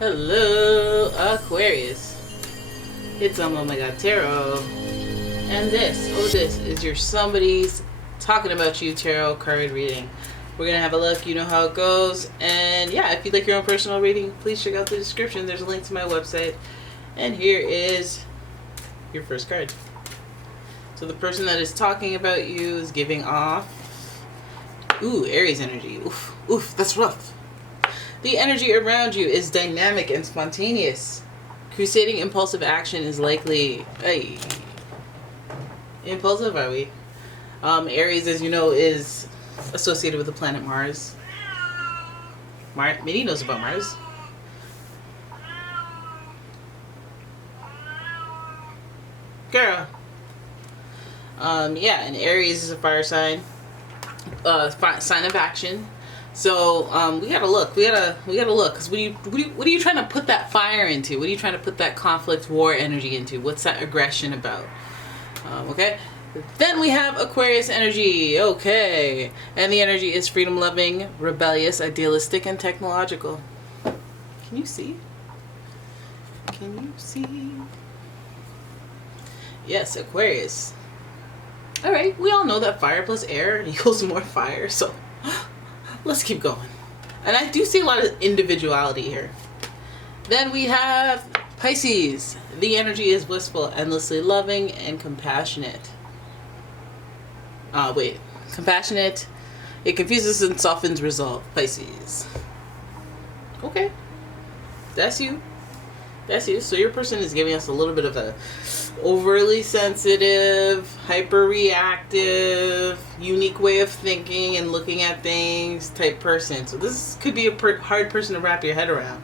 Hello, Aquarius. It's umomgtarot, and this is your somebody's talking about you tarot card reading. We're gonna have a look. You know how it goes, and yeah, if you'd like your own personal reading, please check out the description. There's a link to my website, and here is your first card. So the person that is talking about you is giving off, Aries energy. Oof, that's rough. The energy around you is dynamic and spontaneous. Crusading impulsive action is likely. Hey, impulsive, are we? Aries, as you know, is associated with the planet Mars. Minnie knows about Mars. Girl. Yeah, and Aries is a fire sign. Sign of action. So we gotta look. We gotta look. Because what are you trying to put that fire into? What are you trying to put that conflict, war energy into? What's that aggression about? Okay. Then we have Aquarius energy. Okay, and the energy is freedom-loving, rebellious, idealistic, and technological. Can you see? Can you see? Yes, Aquarius. All right. We all know that fire plus air equals more fire. So. Let's keep going. And I do see a lot of individuality here. Then we have Pisces. The energy is blissful, endlessly loving, and compassionate. Compassionate. It confuses and softens resolve. Pisces. Okay. That's you. That's you. So your person is giving us a little bit of a overly sensitive, hyper-reactive, unique way of thinking and looking at things type person. So this could be a hard person to wrap your head around.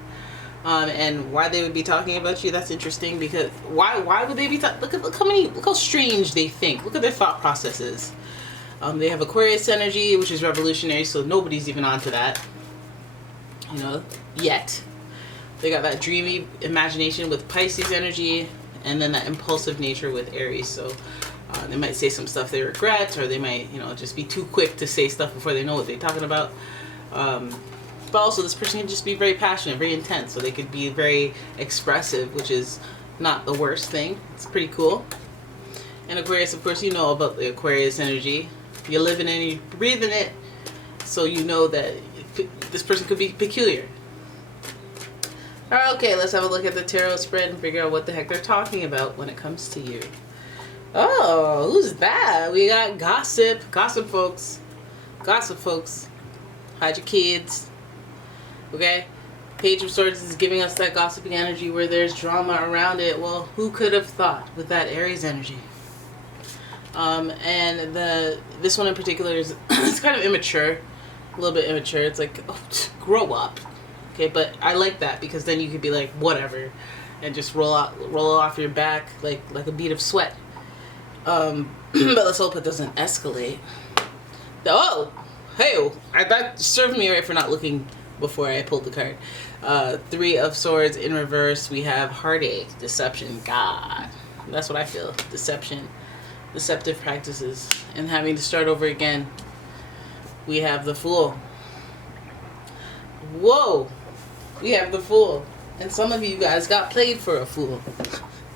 And why they would be talking about you, that's interesting, because why would they be talking? Look how strange they think. Look at their thought processes. They have Aquarius energy, which is revolutionary, so nobody's even onto that, yet. They got that dreamy imagination with Pisces energy, and then that impulsive nature with Aries. So they might say some stuff they regret, or they might, just be too quick to say stuff before they know what they're talking about. But also, this person can just be very passionate, very intense. So they could be very expressive, which is not the worst thing. It's pretty cool. And Aquarius, of course, you know about the Aquarius energy. You're living in it, you're breathing it. So you know that this person could be peculiar. Okay, let's have a look at the tarot spread and figure out what the heck they're talking about when it comes to you. Oh, who's that? We got gossip. Gossip, folks. Gossip, folks. Hide your kids. Okay? Page of Swords is giving us that gossiping energy where there's drama around it. Well, who could have thought with that Aries energy? And this one in particular is it's kind of immature. A little bit immature. It's like, grow up. Okay, but I like that because then you could be like, whatever, and just roll it off your back like a bead of sweat. But let's hope it doesn't escalate. Oh, hey, that served me right for not looking before I pulled the card. Three of Swords in reverse. We have heartache, deception, God. That's what I feel. Deception, deceptive practices, and having to start over again. We have the Fool. Whoa. We have the Fool. And some of you guys got played for a fool.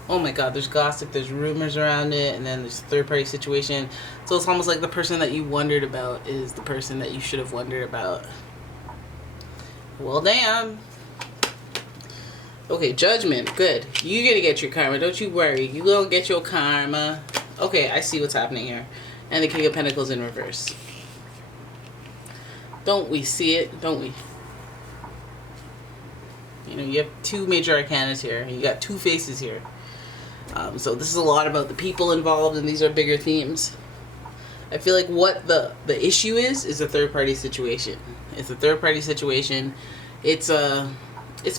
Oh my God, there's gossip, there's rumors around it, and then there's a third-party situation. So it's almost like the person that you wondered about is the person that you should have wondered about. Well, damn. Okay, Judgment. Good. You're gonna get your karma. Don't you worry. You gonna get your karma. Okay, I see what's happening here. And the King of Pentacles in reverse. Don't we see it? Don't we? You have two major arcanas here. You got two faces here. So this is a lot about the people involved, and these are bigger themes. I feel like what the issue is a third-party situation. It's a third-party situation. It's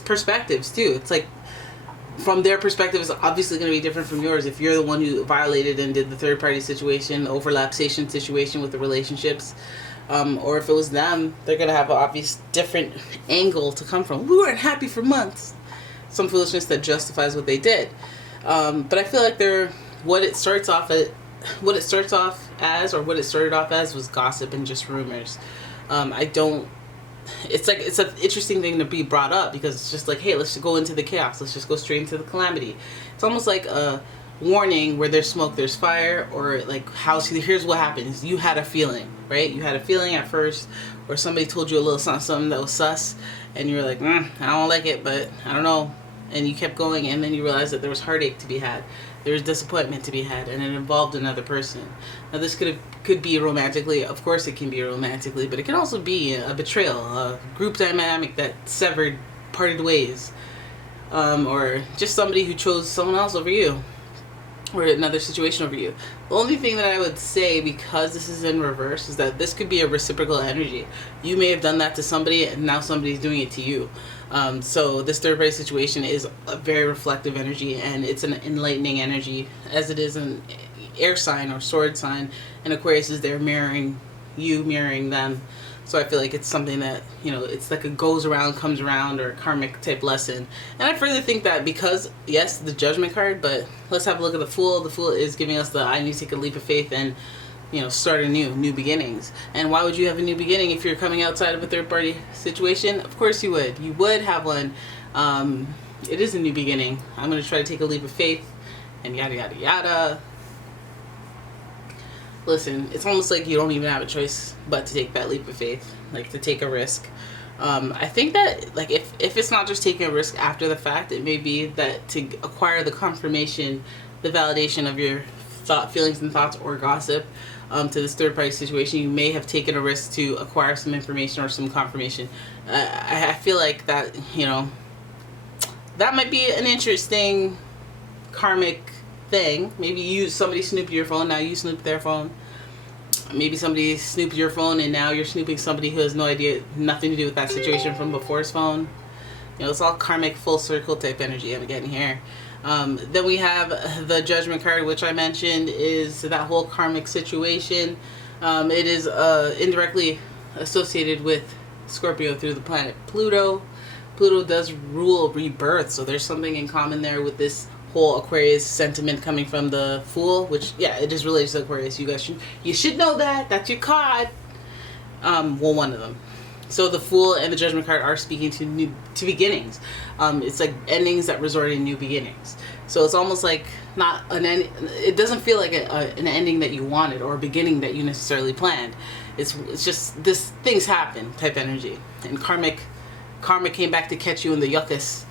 perspectives, too. It's like, from their perspective, it's obviously going to be different from yours. If you're the one who violated and did the third-party situation, overlapsation situation with the relationships, or if it was them, they're going to have an obvious different angle to come from. We weren't happy for months. Some foolishness that justifies what they did. But I feel like what it started off as was gossip and just rumors. I don't it's like, it's an interesting thing to be brought up, because it's just like, hey, let's just go into the chaos. Let's just go straight into the calamity. It's almost like a warning, where there's smoke, there's fire, or like, here's what happens. You had a feeling, right? You had a feeling at first, or somebody told you a little something that was sus, and you were like, I don't like it, but I don't know. And you kept going, and then you realized that there was heartache to be had. There was disappointment to be had, and it involved another person. Now, this could be romantically. Of course, it can be romantically, but it can also be a betrayal, a group dynamic that severed, parted ways, or just somebody who chose someone else over you, or another situation over you. The only thing that I would say, because this is in reverse, is that this could be a reciprocal energy. You may have done that to somebody, and now somebody's doing it to you. So this third party situation is a very reflective energy, and it's an enlightening energy, as it is an air sign or sword sign, and Aquarius is there mirroring you, mirroring them. So I feel like it's something that, you know, it's like a goes around, comes around, or a karmic type lesson. And I further think that because, yes, the Judgment card, but let's have a look at the Fool. The Fool is giving us the, I need to take a leap of faith and, you know, start anew, new beginnings. And why would you have a new beginning if you're coming outside of a third party situation? Of course you would. You would have one. It is a new beginning. I'm going to try to take a leap of faith, and yada, yada, yada. Listen, it's almost like you don't even have a choice but to take that leap of faith, like to take a risk. I think that, like, if it's not just taking a risk after the fact, it may be that to acquire the confirmation, the validation of your feelings and thoughts, or gossip, to this third party situation, you may have taken a risk to acquire some information or some confirmation. I feel like that, you know, that might be an interesting karmic thing. Maybe somebody snooped your phone, now you snoop their phone. Maybe somebody snooped your phone, and now you're snooping somebody who has no idea, nothing to do with that situation from before's phone. You know, it's all karmic full circle type energy I'm getting here. Then we have the Judgment card, which I mentioned is that whole karmic situation. It is indirectly associated with Scorpio through the planet Pluto. Pluto does rule rebirth, so there's something in common there with this whole Aquarius sentiment coming from the Fool, which, yeah, it is related to Aquarius. You should know that. That's your card. Well, one of them. So the Fool and the Judgment card are speaking to beginnings. It's like endings that resort in new beginnings. So it's almost like not an end. It doesn't feel like an ending that you wanted, or a beginning that you necessarily planned. It's just this, things happen type energy, and karma came back to catch you in the yuckus.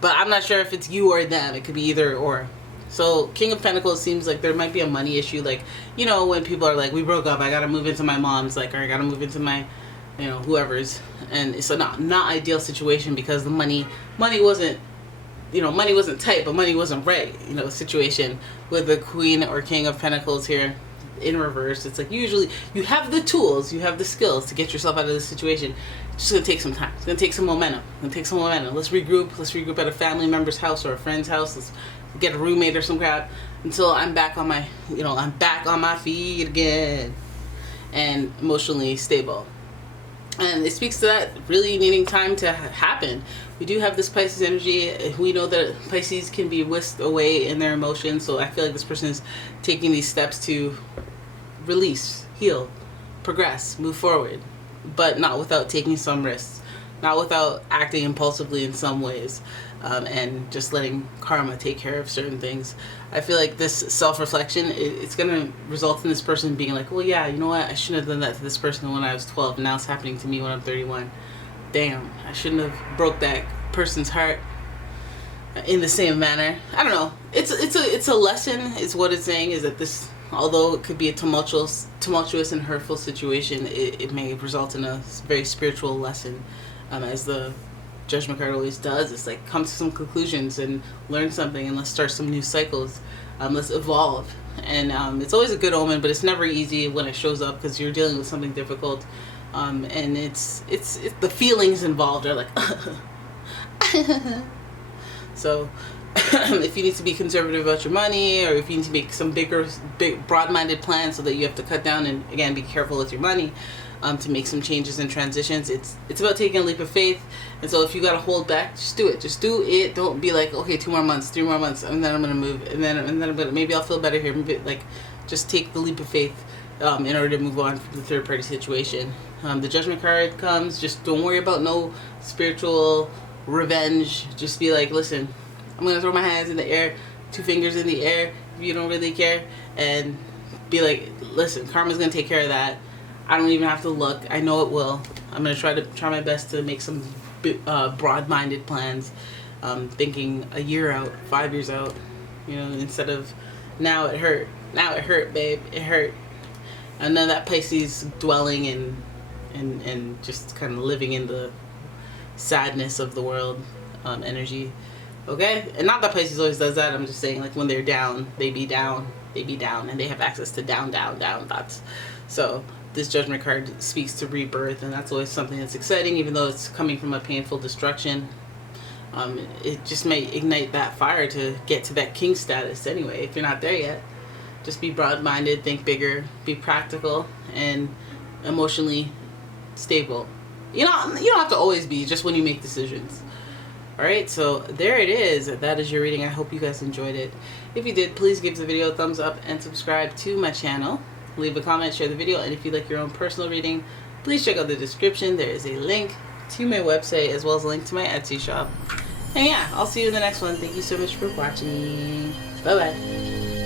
But I'm not sure if it's you or them. It could be either or. So King of Pentacles seems like there might be a money issue. Like, you know, when people are like, we broke up, I gotta move into my mom's, like, or I gotta move into my, you know, whoever's. And it's a not ideal situation, because the money wasn't, you know, money wasn't tight, but money wasn't right, you know, situation with the Queen or King of Pentacles here in reverse. It's like, usually you have the tools, you have the skills to get yourself out of this situation. It's just gonna take some time. It's gonna take some momentum. Let's regroup at a family member's house or a friend's house. Let's get a roommate or some crap until I'm back on my, you know, I'm back on my feet again and emotionally stable. And it speaks to that really needing time to happen. We do have this Pisces energy. We know that Pisces can be whisked away in their emotions. So I feel like this person is taking these steps to release, heal, progress, move forward, but not without taking some risks, not without acting impulsively in some ways, and just letting karma take care of certain things. I feel like this self-reflection, it's going to result in this person being like, well, yeah, you know what? I shouldn't have done that to this person when I was 12, and now it's happening to me when I'm 31. Damn, I shouldn't have broke that person's heart in the same manner. I don't know. It's a lesson, is what it's saying, is that this, although it could be a tumultuous and hurtful situation, it may result in a very spiritual lesson, as the Judgment card always does. It's like, come to some conclusions and learn something, and let's start some new cycles. Let's evolve. And it's always a good omen, but it's never easy when it shows up, because you're dealing with something difficult. And it's the feelings involved are like so if you need to be conservative about your money, or if you need to make some big broad-minded plans so that you have to cut down and, again, be careful with your money, to make some changes and transitions, it's about taking a leap of faith. And so if you gotta hold back, just do it. Don't be like, okay, 2 more months, 3 more months, and then I'm gonna move, and then I'm gonna, maybe I'll feel better here. Maybe, like, just take the leap of faith in order to move on from the third party situation. The Judgment card comes. Just don't worry about no spiritual revenge. Just be like, listen, I'm going to throw my hands in the air, 2 fingers in the air, if you don't really care, and be like, listen, karma's going to take care of that. I don't even have to look. I know it will. I'm going to try my best to make some broad-minded plans, thinking a year out, 5 years out, you know, instead of now it hurt. Now it hurt, babe. It hurt. And then that Pisces dwelling and just kind of living in the sadness of the world energy. Okay? And not that Pisces always does that. I'm just saying, like, when they're down, they be down, and they have access to down thoughts. So this Judgment card speaks to rebirth, and that's always something that's exciting, even though it's coming from a painful destruction. It just may ignite that fire to get to that king status anyway, if you're not there yet. Just be broad-minded, think bigger, be practical, and emotionally stable. You don't have to always be, just when you make decisions. Alright, so there it is. That is your reading. I hope you guys enjoyed it. If you did, please give the video a thumbs up and subscribe to my channel. Leave a comment, share the video, and if you'd like your own personal reading, please check out the description. There is a link to my website as well as a link to my Etsy shop. And yeah, I'll see you in the next one. Thank you so much for watching. Bye-bye.